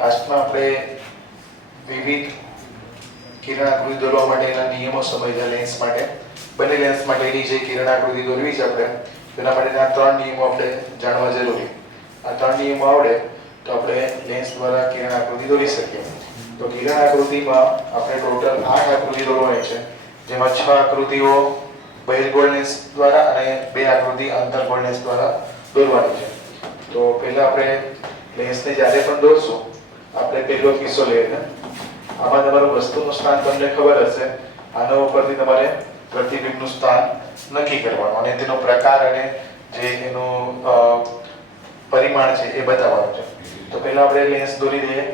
લાસ્ટમાં આપણે વિવિધ કિરણાકૃતિ દોરવા માટેના નિયમો સમજ્યા લેન્સ માટે. બંને લેન્સ માટેની જે કિરણાકૃતિ દોરવી છે આપણે તેના માટેના 3 નિયમો આપણે જાણવા જરૂરી. આ 3 નિયમો આવડે તો આપણે લેન્સ દ્વારા કિરણાકૃતિ દોરી શકીએ. તો કિરણાકૃતિમાં આપણે ટોટલ 8 આકૃતિ દોરવાની છે, જેમાં 6 આકૃતિઓ બહિર્ગોળ લેન્સ દ્વારા અને 2 આકૃતિ અંતર્ગોળ લેન્સ દ્વારા દોરવાની છે. તો પહેલા આપણે લેન્સને જ્યારે પણ દોરશું આપણે પહેલો કિસ્સો લઈએ. આમાં તમારું વસ્તુનું સ્થાન તમને ખબર હશે. આના ઉપરથી તમારે પ્રતિબિંબનું સ્થાન નક્કી કરવાનું અને તેનો પ્રકાર અને જે એનું પરિમાણ છે એ બતાવવાનું છે. તો પહેલા આપણે લેન્સ દોરી દઈએ.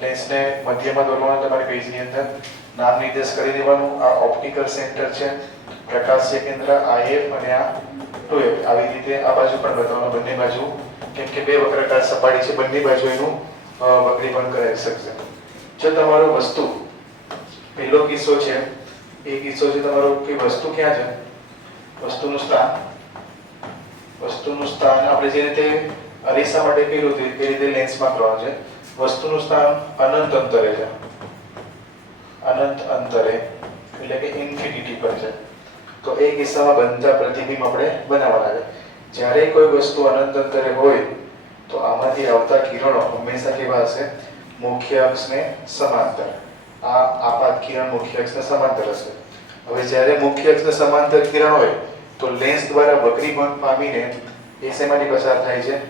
લેન્સને મધ્યમાં દોરવાનું. તમારી પેજની અંદર નામ નિર્દેશ કરી દેવાનું. આ ઓપ્ટિકલ સેન્ટર છે, પ્રકાશીય કેન્દ્ર IF અને આ 2F. આવી રીતે આ બાજુ પણ બતાવવાનું, બંને બાજુ, કેમ કે બે વક્રાકાર સપાટી છે, બંને બાજુ એનું વક્રીકરણ કરાવી શકશે. જો તમારો વસ્તુ પહેલો કિસ્સો છે, એ કિસ્સો છે તમારો કે વસ્તુ ક્યાં છે, વસ્તુનું સ્થાન આપણે જે રીતે અરીસા માટે કર્યું હતું એ રીતે લેન્સમાં કરવાનું છે. વસ્તુનું સ્થાન અનંત અંતરે છે, અનંત અંતરે એટલે કે ઇન્ફિનિટી પર છે. તો એ કિસ્સામાં બનતા પ્રતિબિંબ આપણે બનાવવાના છે. જ્યારે કોઈ વસ્તુ અનંત અંતરે હોય તો આમાંથી આવતા કિરણો હંમેશા કેવા હશે? મુખ્ય અક્ષને સમાંતર. આ આપાત કિરણ મુખ્ય અક્ષને સમાંતર હશે. હવે જ્યારે મુખ્ય અક્ષને સમાંતર કિરણ હોય તો લેન્સ દ્વારા વક્રીભવન પામીને એ શેમાંથી પસાર થાય છે?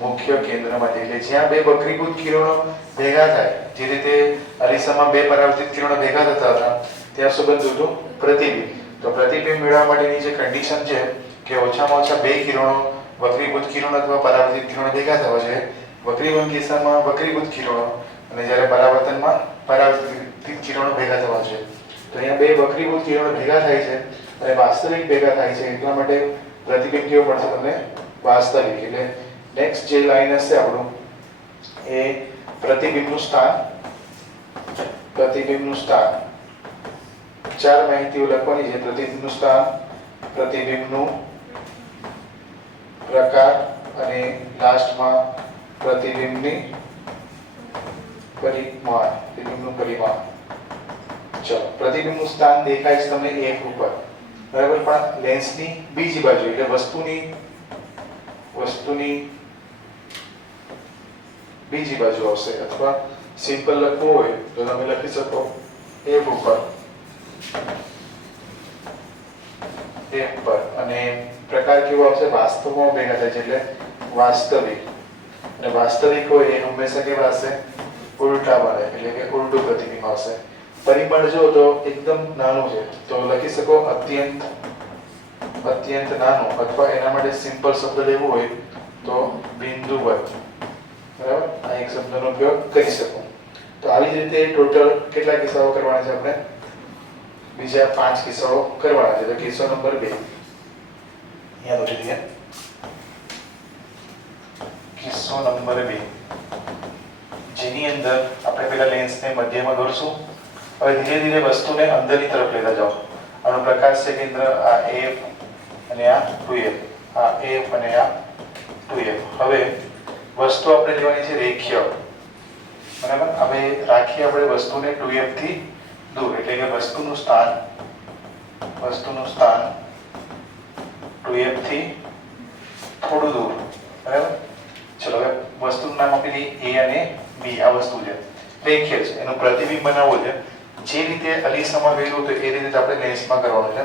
મુખ્ય કેન્દ્રમાંથી. એટલે જ્યાં બે વક્રીભૂત કિરણો ભેગા થાય, જે રીતે અરીસામાં બે પરાવર્તિત કિરણો ભેગા થતા હતા, ત્યાં સંબંધ હતું પ્રતિબિંબ. તો પ્રતિબિંબ મેળવવા માટેની જે કન્ડિશન છે કે ઓછામાં ઓછા બે કિરણો, વક્રીભૂત કિરણો અથવા પરાવર્તિત કિરણો ભેગા થવા જોઈએ. વક્રીભવન કિસ્સામાં વક્રીભૂત કિરણો અને જ્યારે પરાવર્તનમાં પરાવર્તિત કિરણો ભેગા થવા જોઈએ. તો અહીંયા બે વક્રીભૂત કિરણો ભેગા થાય છે અને વાસ્તવિક ભેગા થાય છે. એટલા માટે પ્રતિબિંબ કેવું પડશે તમને? વાસ્તવિક. એટલે નેક્સ્ટ જે લાઈન હશે આપણું એ પ્રતિબિંબનું સ્થાન. પ્રતિબિંબનું સ્થાન 4 માહિતીઓ લખવાની છે. પ્રતિબિંબનું સ્થાન, પ્રતિબિંબનું પ્રકાર અને લાસ્ટમાં પ્રતિબિંબની પરિમાણ. પ્રતિબિંબનું પરિમાણ. ચલો, પ્રતિબિંબનું સ્થાન દેખાય છે તમને એક ઉપર, બરાબર, પણ લેન્સની બીજી બાજુ એટલે વસ્તુની બીજી બાજુ આવશે. અથવા સિમ્પલ લખવું હોય તો તમે લખી શકો F ઉપર, F પર. અને પ્રકાર કેવો આવશે? વાસ્તવમાં ભેગા થાય છે એટલે વાસ્તવિક. અને વાસ્તવિક હોય એ હંમેશા કેવા હશે? ઉલટા મળે એટલે કે ઉલટું પ્રતિબિંબ આવશે. પરિમાણ જો તો એકદમ નાનું છે તો લખી શકો અત્યંત નાનું, અથવા એના માટે સિમ્પલ શબ્દ લેવું હોય તો બિંદુવત. બરાબર, આ એક શબ્દનો ઉપયોગ કરી શકો. તો આવી જ રીતે ટોટલ કેટલા કિસ્સાઓ કરવાના છે આપણે? બીજા 5 કિસ્સાઓ કરવાના છે. તો કિસ્સો નંબર 2 અહીંયા દોરી દઈએ. કિસ્સો નંબર 2 જેની અંદર આપણે પેલા લેન્સને મધ્યમાં દોરશું. હવે ધીરે ધીરે વસ્તુને અંદરની તરફ લેતા જાઓ. આનો પ્રકાશીય કેન્દ્ર આ F અને આ 2F, આ F અને આ 2F. હવે વસ્તુ આપણે લેવાની છે રેખીય, બરાબર. હવે રાખીએ આપણે વસ્તુને 2F થી દૂર, એટલે કે વસ્તુનું સ્થાન 2F થી થોડું દૂર, બરાબર. ચલો, હવે વસ્તુનું નામ આપી દઈએ A અને B. આ વસ્તુ છે, રેખીય છે, એનું પ્રતિબિંબ બનાવવું છે. જે રીતે અરીસામાં કર્યું તો એ રીતે આપણે લેન્સમાં કરવાનું છે.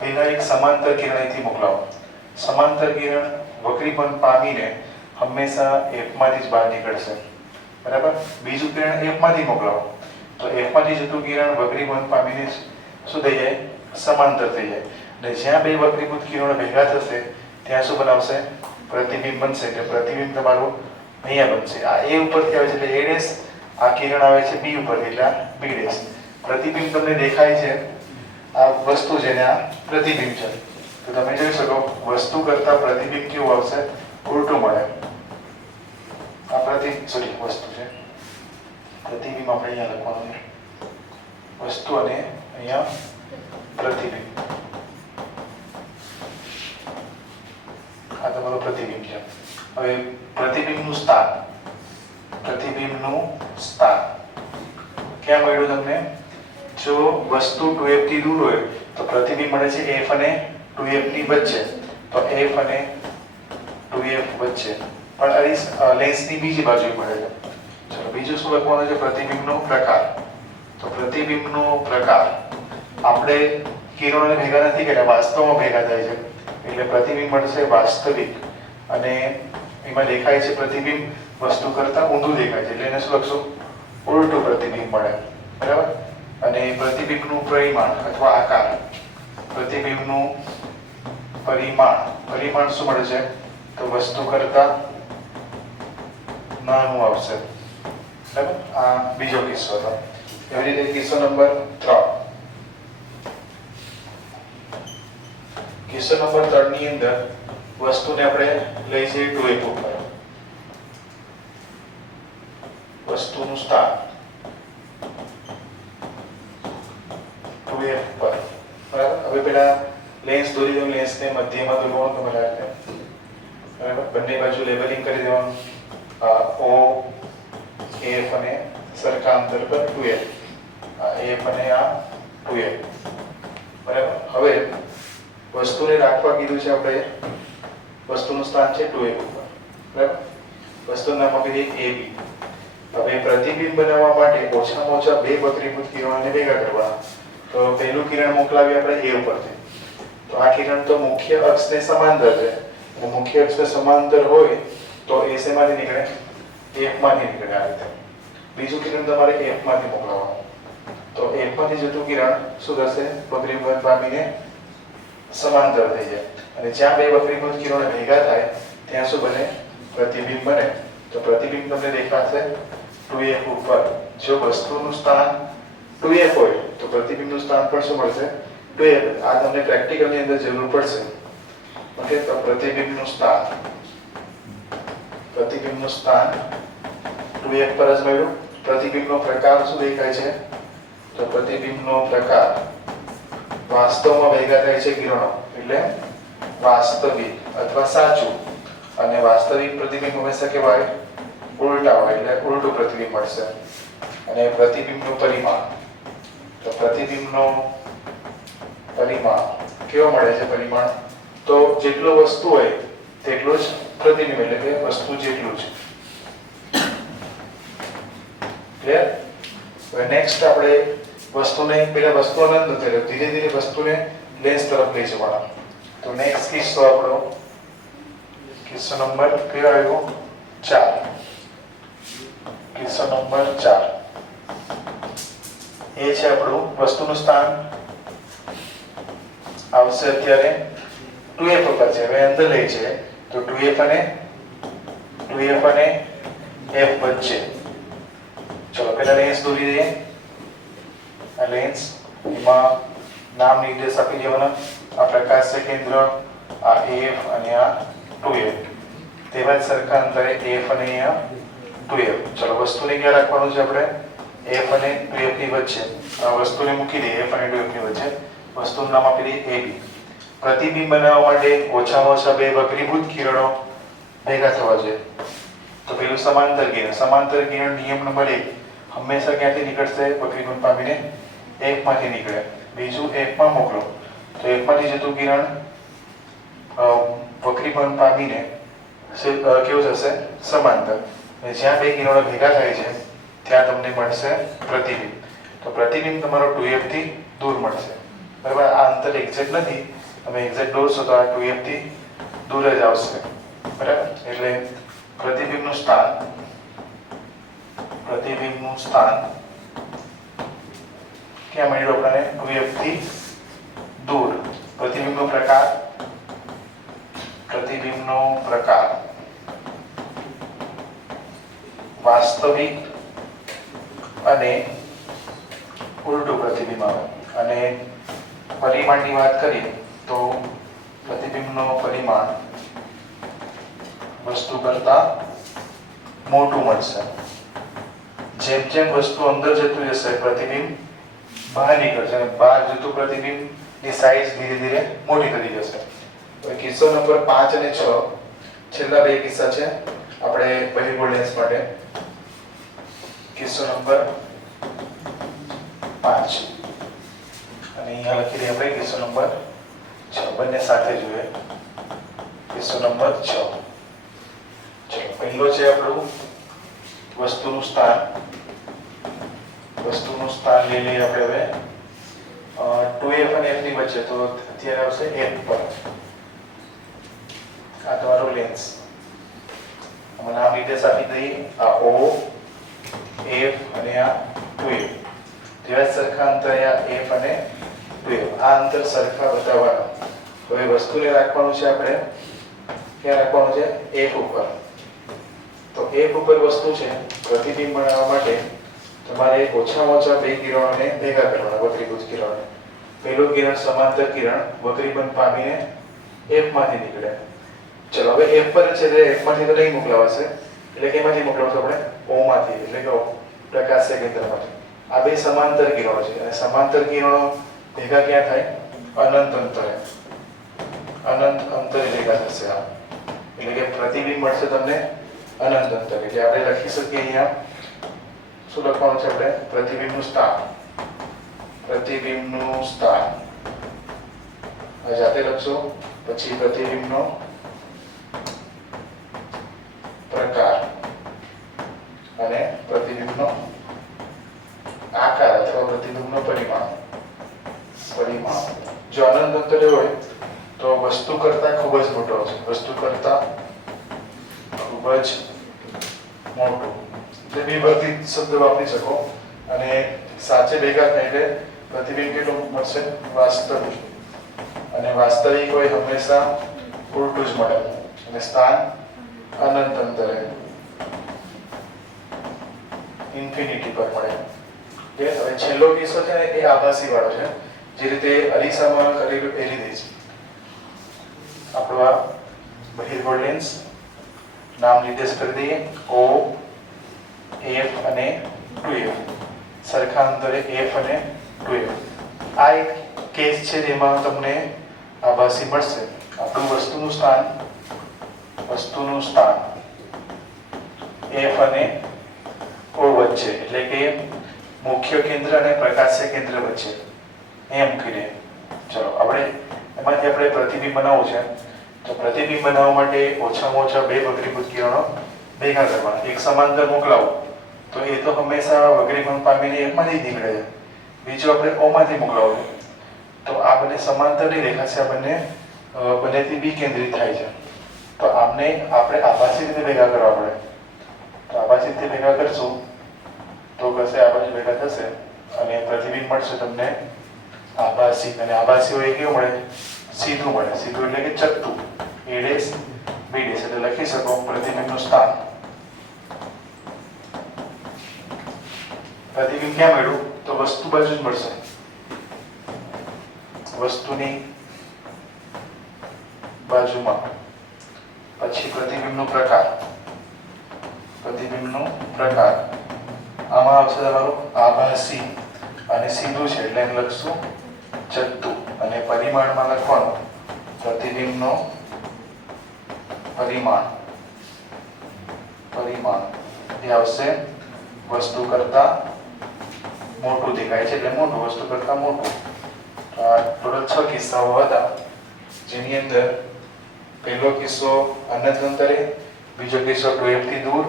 પહેલા એક સમાંતર કિરણ અહીંથી મોકલાવો. સમાંતર કિરણ વક્રીભવન પામીને હંમેશા F માંથી જ બહાર નીકળશે, બરાબર. બીજું કિરણ F માંથી મોકલાવો તો F માંથી જતું કિરણ વક્રીભવન પામીને શું થઈ જાય? સમાંતર થઈ જાય. અને જ્યાં બે વક્રીભૂત કિરણો ભેગા થશે ત્યાં શું બનાવશે? પ્રતિબિંબ બનશે. એટલે પ્રતિબિંબ તમારું અહીંયા બનશે. આ A ઉપરથી આવે છે એટલે A', આ કિરણ આવે છે B ઉપરથી એટલે આ B'. પ્રતિબિંબ તમને દેખાય છે, આ વસ્તુ છે ને આ પ્રતિબિંબ છે. તો તમે જોઈ શકો વસ્તુ કરતા પ્રતિબિંબ કેવું આવશે? ઉલટું મળે. આ વસ્તુ છે, પ્રતિબિંબ આપણે અહીંયા લખવાનું છે. વસ્તુ અને અહીંયા પ્રતિબિંબ. આ તમારું પ્રતિબિંબ છે. હવે પ્રતિબિંબનું સ્થાન પ્રતિબિંબનું સ્થાન ક્યાં મળ્યું તમને? જો વસ્તુ 2f થી દૂર હોય તો પ્રતિબિંબ મળે છે f અને 2f ની વચ્ચે, તો f અને 2f વચ્ચે, પણ અહીં લેન્સની બીજી બાજુ મળે છે. ચલો બીજું શું લખવાનું છે? પ્રતિબિંબનો પ્રકાર. તો પ્રતિબિંબનો પ્રકાર આપણે કિરણોને ભેગા નથી કર્યા, વાસ્તવમાં ભેગા થાય છે એટલે પ્રતિબિંબ મળશે વાસ્તવિક, અને એમાં દેખાય છે પ્રતિબિંબ વસ્તુ કરતા ઊંધું દેખાય છે એટલે એને શું લખશું? ઉલટું પ્રતિબિંબ મળે. બરાબર. અને પ્રતિબિંબનું પરિમાણ અથવા આકાર, પ્રતિબિંબનું પરિમાણ શું મળે છે? તો વસ્તુ કરતા નાનું આવશે. બરાબર. આ બીજો કિસ્સો હતો. એવી રીતે કિસ્સો નંબર 3. કિસ્સો નંબર 3 ની અંદર વસ્તુને આપણે લઈ જઈએ 2f ઉપર, વસ્તુનું સ્થાન 2f પર. બરાબર. હવે પેલા લેન્સ દોરી દો, લેન્સને મધ્યમાં દોરવાનું તમારે આ રીતે. બરાબર. બંને બાજુ લેબલિંગ કરી દેવાનું. O f અને સરખા અંતર પર 2f, આ f અને આ 2f. બરાબર. હવે વસ્તુને રાખવા કીધું છે આપણે, વસ્તુનું સ્થાન છે 2f ઉપર. બરાબર. વસ્તુનું નામ આપી દઈએ AB. હવે પ્રતિબિંબ બનાવવા માટે ઓછામાં ઓછા બે વક્રીભૂત કિરણોને ભેગા કરવાના. તો પહેલું કિરણ મોકલાવી આપણે A ઉપરથી. તો આ કિરણ તો મુખ્ય અક્ષને સમાંતર છે, અને મુખ્ય અક્ષને સમાંતર હોય તો એ શેમાંથી નીકળે? F માંથી નીકળે આ રીતે. બીજું કિરણ તમારે F માંથી મોકલવાનું. તો F માંથી જતું કિરણ શું થશે? વક્રીભવન પામીને સમાંતર થઈ જાય, અને જ્યાં બે વક્રીભૂત કિરણો ભેગા થાય ત્યાં શું બને? પ્રતિબિંબ બને. તો પ્રતિબિંબ તમને દેખાશે 2f ઉપર. જો વસ્તુનું સ્થાન 2f હોય તો પ્રતિબિંબનું સ્થાન પણ શું મળશે? 2f. આ તમને પ્રેક્ટિકલની અંદર જરૂર પડશે. ઓકે. તો પ્રતિબિંબનું સ્થાન 2f પર જ મળ્યું. પ્રતિબિંબનો પ્રકાર શું દેખાય છે? તો પ્રતિબિંબનો પ્રકાર વાસ્તવમાં ભેગા થાય છે કિરણો એટલે વાસ્તવિક અથવા સાચું, અને વાસ્તવિક પ્રતિબિંબ હંમેશા કહેવાય ઉલટા હોય એટલે ઉલટું પ્રતિબિંબ મળશે. અને પ્રતિબિંબનું પરિમાણ, તો પ્રતિબિંબનું પરિમાણ કેવો મળે છે? પરિમાણ તો જેટલો વસ્તુ હોય તેટલું જ પ્રતિબિંબ, એટલે કે વસ્તુ જેટલું જ. ક્લિયર? હવે નેક્સ્ટ આપણે વસ્તુને પેલા વસ્તુ અનંત કરે, ધીરે ધીરે વસ્તુને લેન્સ તરફ લઈ જવાના. તો નેક્સ્ટ કિસ્સો આપણો કિસ્સો નંબર કયો આવ્યો? 4. કિસ્સો નંબર 4 એ છે આપણું વસ્તુનું સ્થાન આવશે અત્યારે 2f ઉપર છે. હવે અંદર લઈ છે તો 2f અને f વચ્ચે. ચલો પેલા લેન્સ દોરી દઈએ. આ લેન્સ, એમાં નામ નિર્દેશ આપી દેવાના. આ પ્રકાશ છે કેન્દ્ર, આ f અને આ 2f. તેવા જ સરખા અંતરે f અને અહીંયા 2f. ચલો વસ્તુને ક્યાં રાખવાનું છે આપણે? f અને 2f ની વચ્ચે. આ વસ્તુને મૂકી દઈએ f અને 2f ની વચ્ચે. વસ્તુનું નામ આપી દઈએ AB. પ્રતિબિંબ બનાવવા માટે ઓછામાં ઓછા બે વક્રીભૂત કિરણો ભેગા થવા જોઈએ. તો પેલું સમાંતર કિરણ. સમાંતર કિરણ નિયમ નંબર 1 હંમેશા ક્યાંથી નીકળશે? વક્રીભવન પામીને f માંથી નીકળે. બીજું f માં મોકલો તો f માંથી જતું કિરણ વક્રીભવન પામીને કેવું થશે? સમાંતર. અને જ્યાં બે કિરણો ભેગા થાય છે ત્યાં તમને મળશે પ્રતિબિંબ. તો પ્રતિબિંબ તમારો 2f થી દૂર મળશે. બરાબર. આ અંતર એક્ઝેક્ટ નથી, તમે એક્ઝેક્ટ દોરશો તો આ 2f થી દૂર જ આવશે. બરાબર. એટલે પ્રતિબિંબનું સ્થાન ક્યાં મળ્યું આપણને? 2f થી દૂર. પ્રતિબિંબનો પ્રકાર વાસ્તવિક અને ઉલટું પ્રતિબિંબ આવે. અને પરિમાણની વાત કરીએ તો પ્રતિબિંબનો પરિમાણ વસ્તુ કરતા મોટું મળશે. જેમ જેમ વસ્તુ અંદર જતું જશે પ્રતિબિંબ બહાર નીકળશે, અને બહાર જતું પ્રતિબિંબની સાઈઝ ધીરે ધીરે મોટી થતી જશે. હવે કિસ્સો નંબર 5 અને 6 છેલ્લા બે કિસ્સા છે આપણે બહિર્ગોળ લેન્સ માટે. કિસ્સો નંબર 5 અને અહીંયા લખી દઈએ આપણે કિસ્સો નંબર 6 બંને સાથે જોઈએ કિસ્સો નંબર 6 ચલો પહેલો છે આપણું વસ્તુનું સ્થાન લઈ લઈએ આપણે હવે 2f અને f ની વચ્ચે તો અત્યારે આવશે f પર આ તમારો લેન્સ આમાં નામ નિર્દેશ આપી દઈએ આ o f અને આ 2f જેવા સરખા અંતરે આ f અને 2f આ અંતર સરખા બતાવવાના હવે વસ્તુને રાખવાનું છે આપણે ક્યાં રાખવાનું છે f ઉપર તો f ઉપર વસ્તુ છે પ્રતિબિંબ બનાવવા માટે તમારે ઓછામાં ઓછા બે કિરણોને ભેગા કરવાના વક્રીભુજ કિરણો પહેલું કિરણ સમાંતર કિરણ વક્રીબંધ પામીને f માંથી નીકળે ચલો હવે f પર છે તે f માંથી તો નહીં મોકલાવાશે એટલે કેમાંથી મોકલાવશું આપણે o માંથી એટલે કે પ્રકાશીય કેન્દ્રમાંથી આ બે સમાંતર કિરણો છે અને સમાંતર કિરણો ભેગા ક્યાં થાય અનંત અંતરે ભેગા થશે આ એટલે કે પ્રતિબિંબ મળશે તમને અનંત અંતરે એટલે આપણે લખી શકીએ અહીંયા શું લખવાનું છે આપણે પ્રતિબિંબનું સ્થાન આ જાતે લખશો પછી પ્રતિબિંબનો પ્રકાર અને પ્રતિબિંબનો આકાર અથવા પ્રતિબિંબનો પરિમાણ જો અનંત અંતરે હોય તો વસ્તુ કરતા ખૂબ જ મોટો છે એટલે વિભક્તિ શબ્દ વાપરી શકો અને સાચે ભેગા થાય એટલે પ્રતિબિંબ કેટલું મળશે વાસ્તવિક અને વાસ્તવિક હોય હંમેશા ઉલટું જ મળે અને સ્થાન અનંત અંતરે ઇન્ફિનિટી પર મળે કે હવે છેલ્લો કિસ્સો છે ને એ આભાસી વાળો છે જે રીતે અરીસામાં કરેલું એ રીતે જ આપણો આ બહિર્ગોળ લેન્સ નામ નિર્દેશ કરી દઈએ o f અને 2f સરખા અંતરે f અને 2f આ એક કેસ છે જેમાં તમને આભાસી મળશે આપણું વસ્તુનું સ્થાન f અને o વચ્ચે એટલે કે મુખ્ય કેન્દ્ર અને પ્રકાશ્ય કેન્દ્ર વચ્ચે એમ કરીએ ચલો એમાંથી આપણે પ્રતિબિંબ બનાવવું છે તો પ્રતિબિંબ બનાવવા માટે ઓછામાં ઓછા બે વક્રીભુજ કિરણો ભેગા કરવાના એક સમાંતર મોકલાવો તો એ તો હંમેશા વક્રીભંગ પામીને એકમાંથી જ નીકળે છે બીજું આપણે o માંથી મોકલાવો તો આ બંને સમાંતરની રેખા છે આ બંનેથી વિકેન્દ્રિત થાય છે તો આપણે આભાસી રીતે ભેગા કરવા પડે તો આભાસી રીતે ભેગા કરશું તો કશે આ બાજુ ભેગા થશે અને પ્રતિબિંબ મળશે તમને આભાસી અને આભાસી હોય કેવું મળે સીધું એટલે કે ચત્તું a ડેશ b ડેશ એટલે લખી શકો પ્રતિબિંબનું સ્થાન પ્રતિબિંબ ક્યાં મળ્યું તો વસ્તુ બાજુ જ મળશે વસ્તુની બાજુમાં પછી પ્રતિબિંબનો પ્રકાર આમાં આવશે તમારું આભાસી અને સીધું છે એટલે એમ લખશું ચત્તુ અને પરિમાણમાં લખવાનું પ્રતિબિંબનો પરિમાણ એ આવશે વસ્તુ કરતા મોટું દેખાય છે એટલે મોટું વસ્તુ કરતા મોટું ટોટલ 6 કિસ્સાઓ હતા જેની અંદર પહેલો કિસ્સો અનંત અંતરે બીજો કિસ્સો 2f થી દૂર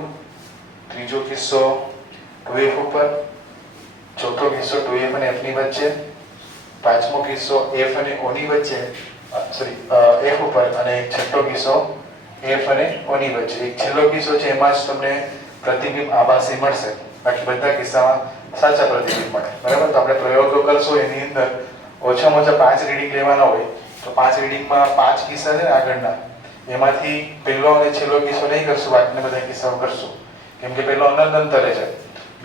ત્રીજો કિસ્સો 2f ઉપર ચોથો કિસ્સો 2f અને f ની વચ્ચે પાંચમો કિસ્સો f અને o ની વચ્ચે f ઉપર અને છઠ્ઠો કિસ્સો f અને o ની વચ્ચે એક છેલ્લો કિસ્સો છે એમાં જ તમને પ્રતિબિંબ આભાસી મળશે બાકી બધા કિસ્સામાં સાચા પ્રતિબિંબ મળે બરાબર તો આપણે પ્રયોગો કરશો એની અંદર ઓછામાં ઓછા 5 રીડિંગ લેવાના હોય તો 5 રીડિંગમાં 5 કિસ્સા છે આગળના એમાંથી પહેલો અને છેલ્લો કિસ્સો નહીં કરશું બાકીના બધા કિસ્સાઓ કરશું કેમ કે પહેલો અનંત અંતરે છે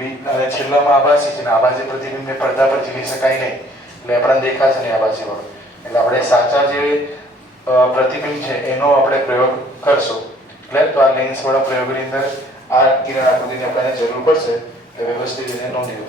અને છેલ્લામાં આભાસી છે ને આભાસી પ્રતિબિંબને પડદા પર ઝીલી શકાય નહીં એટલે આપણને દેખાશે નહીં આભાસી વાળો એટલે આપણે સાચા જે પ્રતિબિંબ છે એનો આપણે પ્રયોગ કરશું એટલે તો આ લેન્સ વાળા પ્રયોગની અંદર આ કિરણ આકૃતિની આપણને જરૂર પડશે એટલે વ્યવસ્થિત રીતે નોંધી લો